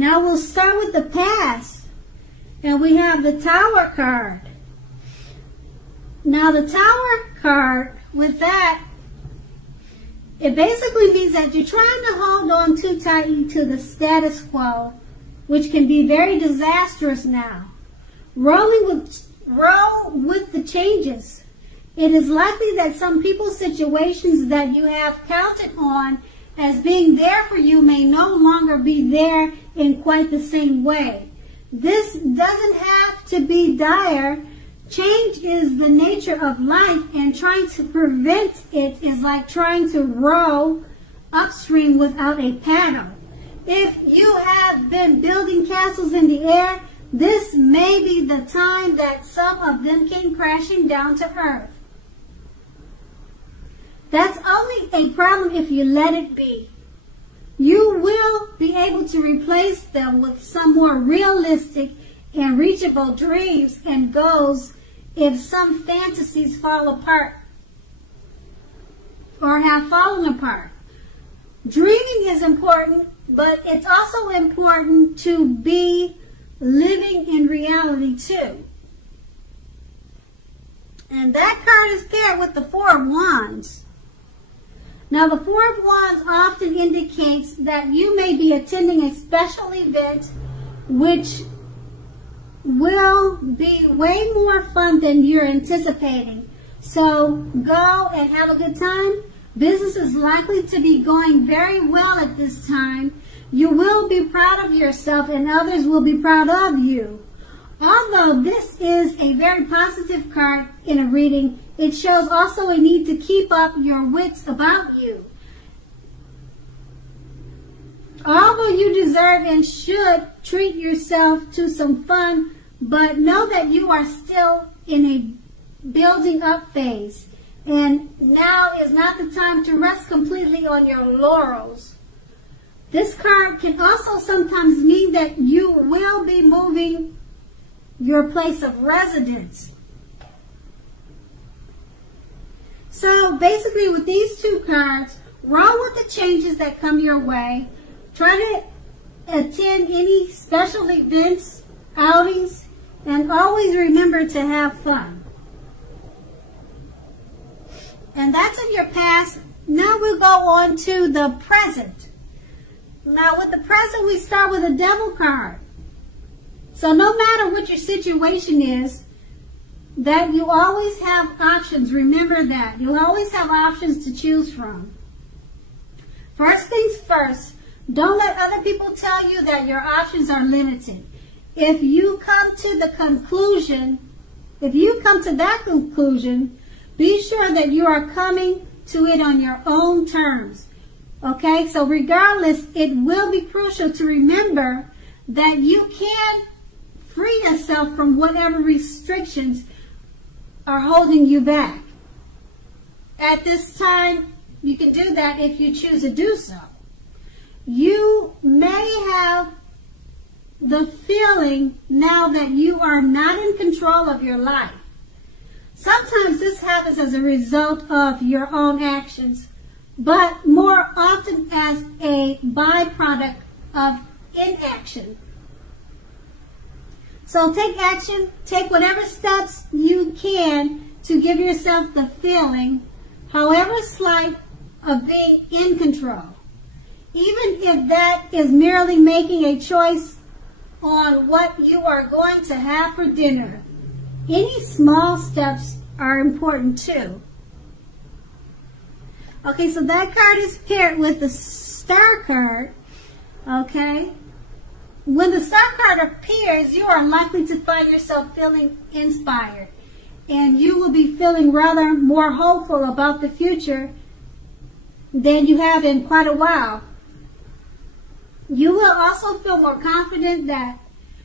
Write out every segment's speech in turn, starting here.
Now we'll start with the past. And we have the Tower card. Now the Tower card, with that, it basically means that you're trying to hold on too tightly to the status quo, which can be very disastrous now. Roll with the changes. It is likely that some people's situations that you have counted on as being there for you may no longer be there in quite the same way. This doesn't have to be dire. Change is the nature of life, and trying to prevent it is like trying to row upstream without a paddle. If you have been building castles in the air, this may be the time that some of them came crashing down to earth. That's only a problem if you let it be. You will be able to replace them with some more realistic and reachable dreams and goals if some fantasies fall apart or have fallen apart. Dreaming is important, but it's also important to be living in reality too. And that card is paired with the Four of Wands. Now the Four of Wands often indicates that you may be attending a special event which will be way more fun than you're anticipating. So go and have a good time. Business is likely to be going very well at this time. You will be proud of yourself and others will be proud of you. Although this is a very positive card in a reading, it shows also a need to keep up your wits about you. Although you deserve and should treat yourself to some fun, but know that you are still in a building up phase. And now is not the time to rest completely on your laurels. This card can also sometimes mean that you will be moving your place of residence. So basically with these two cards, roll with the changes that come your way. Try to attend any special events, outings, and always remember to have fun. And that's in your past. Now we'll go on to the present. Now with the present, we start with a Devil card. So no matter what your situation is, that you always have options. Remember that. You always have options to choose from. First things first, don't let other people tell you that your options are limited. If you come to that conclusion, be sure that you are coming to it on your own terms. Okay, so regardless, it will be crucial to remember that you can free yourself from whatever restrictions are holding you back. At this time, you can do that if you choose to do so. You may have the feeling now that you are not in control of your life. Sometimes this happens as a result of your own actions, but more often as a byproduct of inaction. So take action, take whatever steps you can to give yourself the feeling, however slight, of being in control. Even if that is merely making a choice on what you are going to have for dinner. Any small steps are important too. Okay, so that card is paired with the Star card. Okay. When the Star card appears, you are likely to find yourself feeling inspired. And you will be feeling rather more hopeful about the future than you have in quite a while. You will also feel more confident that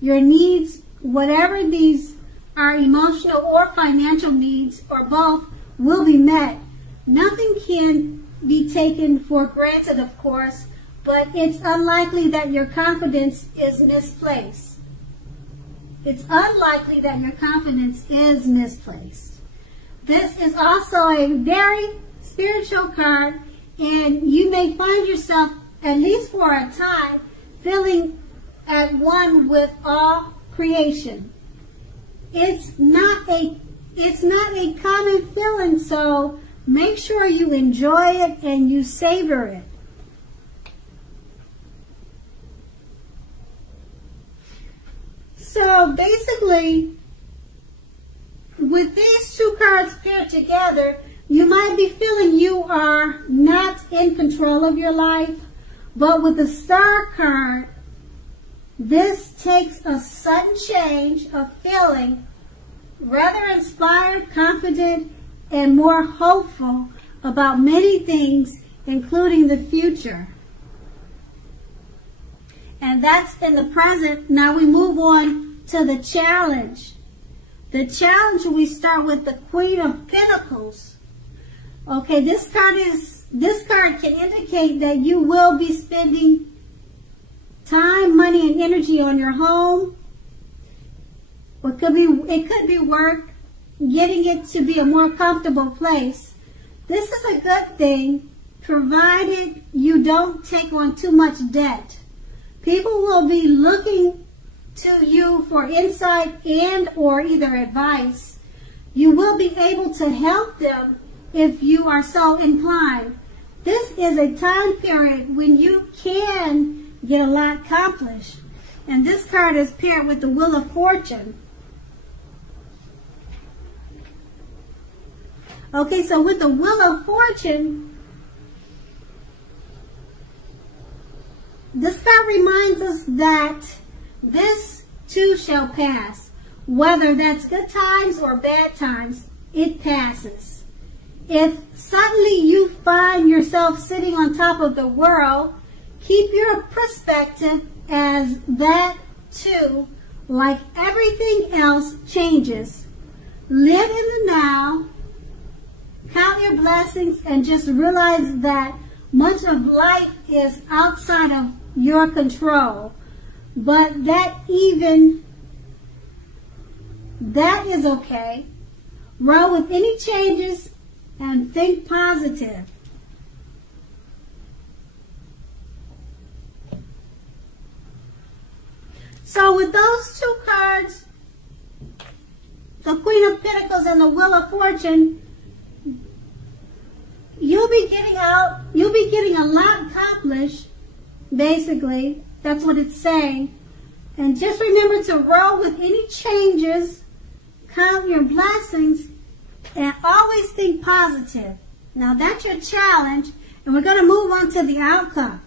your needs, whatever these are, emotional or financial needs, or both, will be met. Nothing can be taken for granted, of course, but it's unlikely that your confidence is misplaced. It's unlikely that your confidence is misplaced. This is also a very spiritual card, and you may find yourself, at least for a time, feeling at one with all creation. It's not a common feeling, so make sure you enjoy it and you savor it. So basically, with these two cards paired together, you might be feeling you are not in control of your life, but with the Star card, this takes a sudden change of feeling rather inspired, confident, and more hopeful about many things, including the future. And that's in the present. Now we move on to the challenge. The challenge, we start with the Queen of Pentacles. Okay, this card can indicate that you will be spending time, money, and energy on your home. It could be work, getting it to be a more comfortable place. This is a good thing, provided you don't take on too much debt. People will be looking to you for insight and or either advice. You will be able to help them if you are so inclined. This is a time period when you can get a lot accomplished. And this card is paired with the Wheel of Fortune. Okay, so with the Wheel of Fortune, this card reminds us that this too shall pass. Whether that's good times or bad times, it passes. If suddenly you find yourself sitting on top of the world, keep your perspective as that too, like everything else, changes. Live in the now, count your blessings, and just realize that much of life is outside of your control. But that is okay. Roll with any changes and think positive. So with those two cards, the Queen of Pentacles and the Wheel of Fortune, you'll be getting a lot accomplished, basically. That's what it's saying. And just remember to roll with any changes, count your blessings, and always think positive. Now that's your challenge, and we're going to move on to the outcome.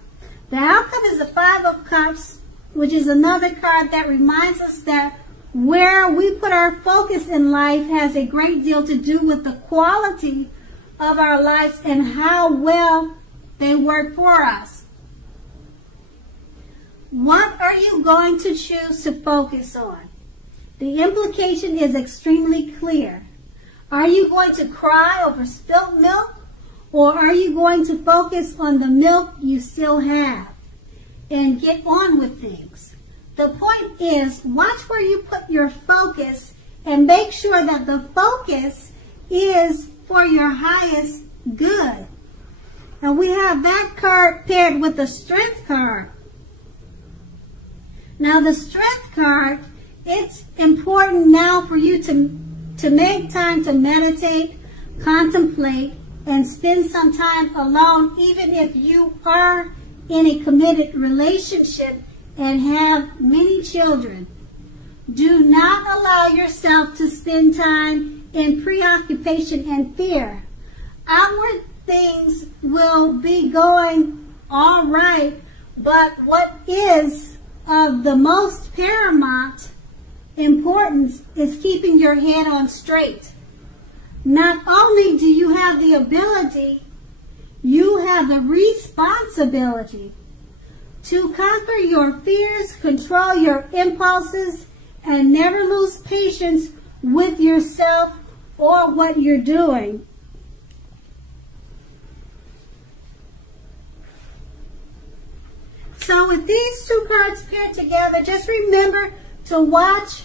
The outcome is the Five of Cups, which is another card that reminds us that where we put our focus in life has a great deal to do with the quality of our lives and how well they work for us. What are you going to choose to focus on? The implication is extremely clear. Are you going to cry over spilt milk, or are you going to focus on the milk you still have and get on with things? The point is, watch where you put your focus and make sure that the focus is for your highest good. And we have that card paired with the Strength card. Now the Strength card, it's important now for you to make time to meditate, contemplate, and spend some time alone, even if you are in a committed relationship and have many children. Do not allow yourself to spend time in preoccupation and fear. Outward things will be going all right, but what is of the most paramount importance is keeping your head on straight. Not only do you have the ability, you have the responsibility to conquer your fears, control your impulses, and never lose patience with yourself or what you're doing. So with these two cards paired together, just remember to watch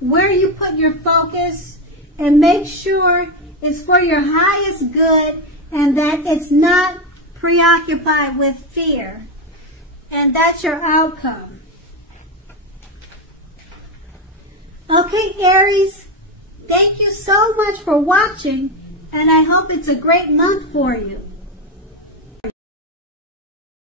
where you put your focus and make sure it's for your highest good and that it's not preoccupied with fear. And that's your outcome. Okay, Aries, thank you so much for watching, and I hope it's a great month for you.